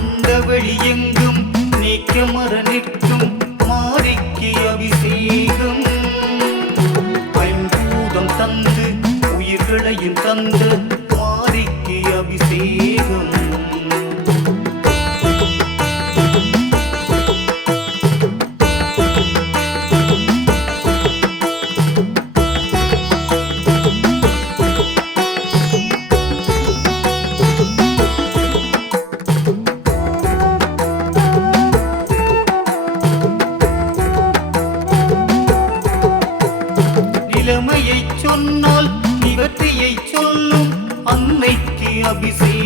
அண்டவெளி எங்கும் நீக்க மர நிற்கும் மாறிக்கு அபிஷேகம். ஐம்பூதம் தந்து உயிர்களையும் தந்து அபிஷேகம்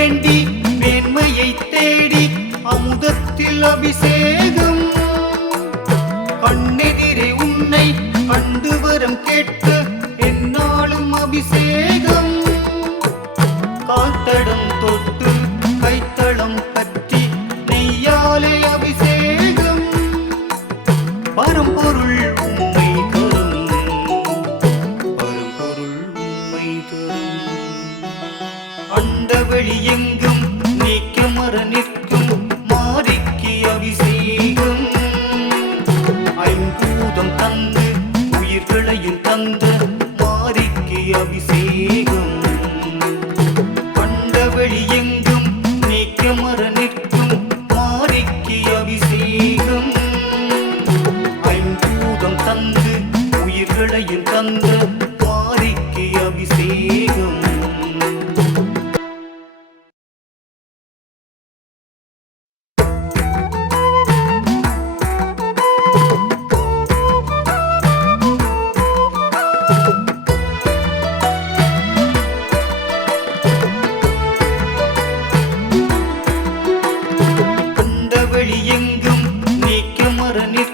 வேண்டி மேன்மையை தேடி அமுதத்தில் அபிஷேகம். கண்ணெதிரே உன்னை கண்டு வரம் கேட்டு என்னாலும் அபிஷேகம். அந்த அண்டவெளி எங்கும் நீக்க மற நிற்கும் மாறிக்கு அபிஷேகம். ஐம்பூதம் தந்து உயிர்களையும் தந்த மாறிக்கு அபிஷேகம். கண்ட அண்டவெளி எங்கும் நீக்க மற நிற்கும் நீக்கமர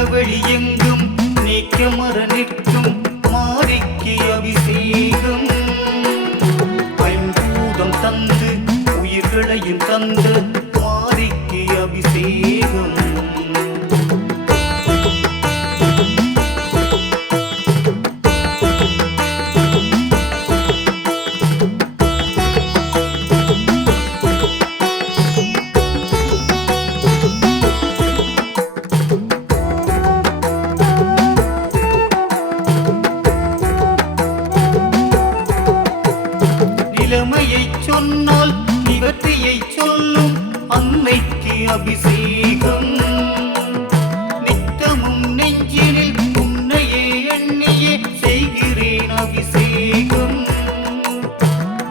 வழி எங்கும் நீக்க மர நிற்கும் மாறிக்கு அபிஷேகம். பயன்பூதம் தந்து உயிர்களையும் தந்து நிலைமையை சொன்னால் நிவர்த்தியை சொல்லும் அன்னைக்கு அபிஷேகம். நித்தமும் நெஞ்சினில் உன்னையே எண்ணியே செய்கிறேன் அபிஷேகம்.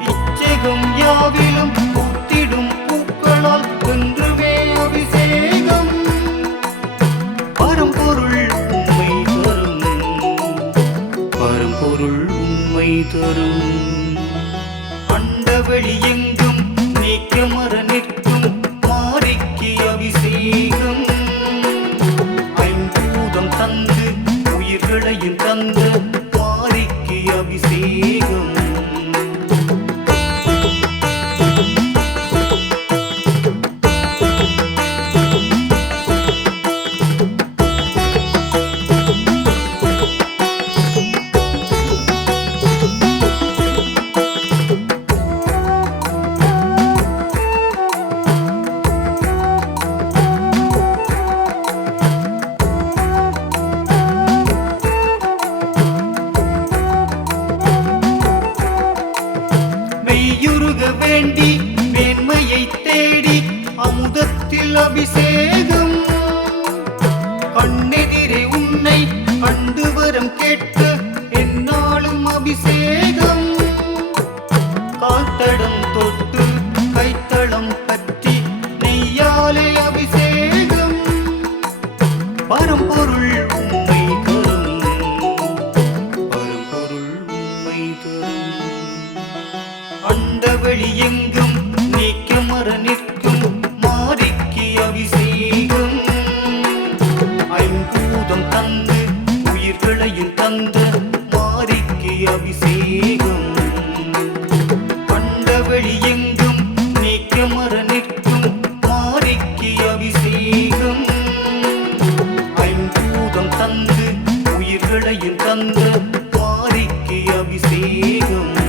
இச்சகம் யாவிலும் பூத்திடும் பூக்களால் வென்றுவே அபிஷேகம். பரம்பொருள் உண்மை தரும். பரம்பொருள் உண்மை தரும். அண்டவழி எங்கும் நீக்க வழி எங்கும் நீக்க மர நிற்கும் மாறிக்கு அபிஷேகம். ஐம்பூதம் தந்து உயிர்களையும் தந்த மாறிக்கு அபிஷேகம். அண்டவழி எங்கும் நீக்க மர நிற்கும் மாறிக்கு அபிஷேகம். ஐம்பூதம் தந்து உயிர்களையும் தந்த மாறிக்கு அபிஷேகம்.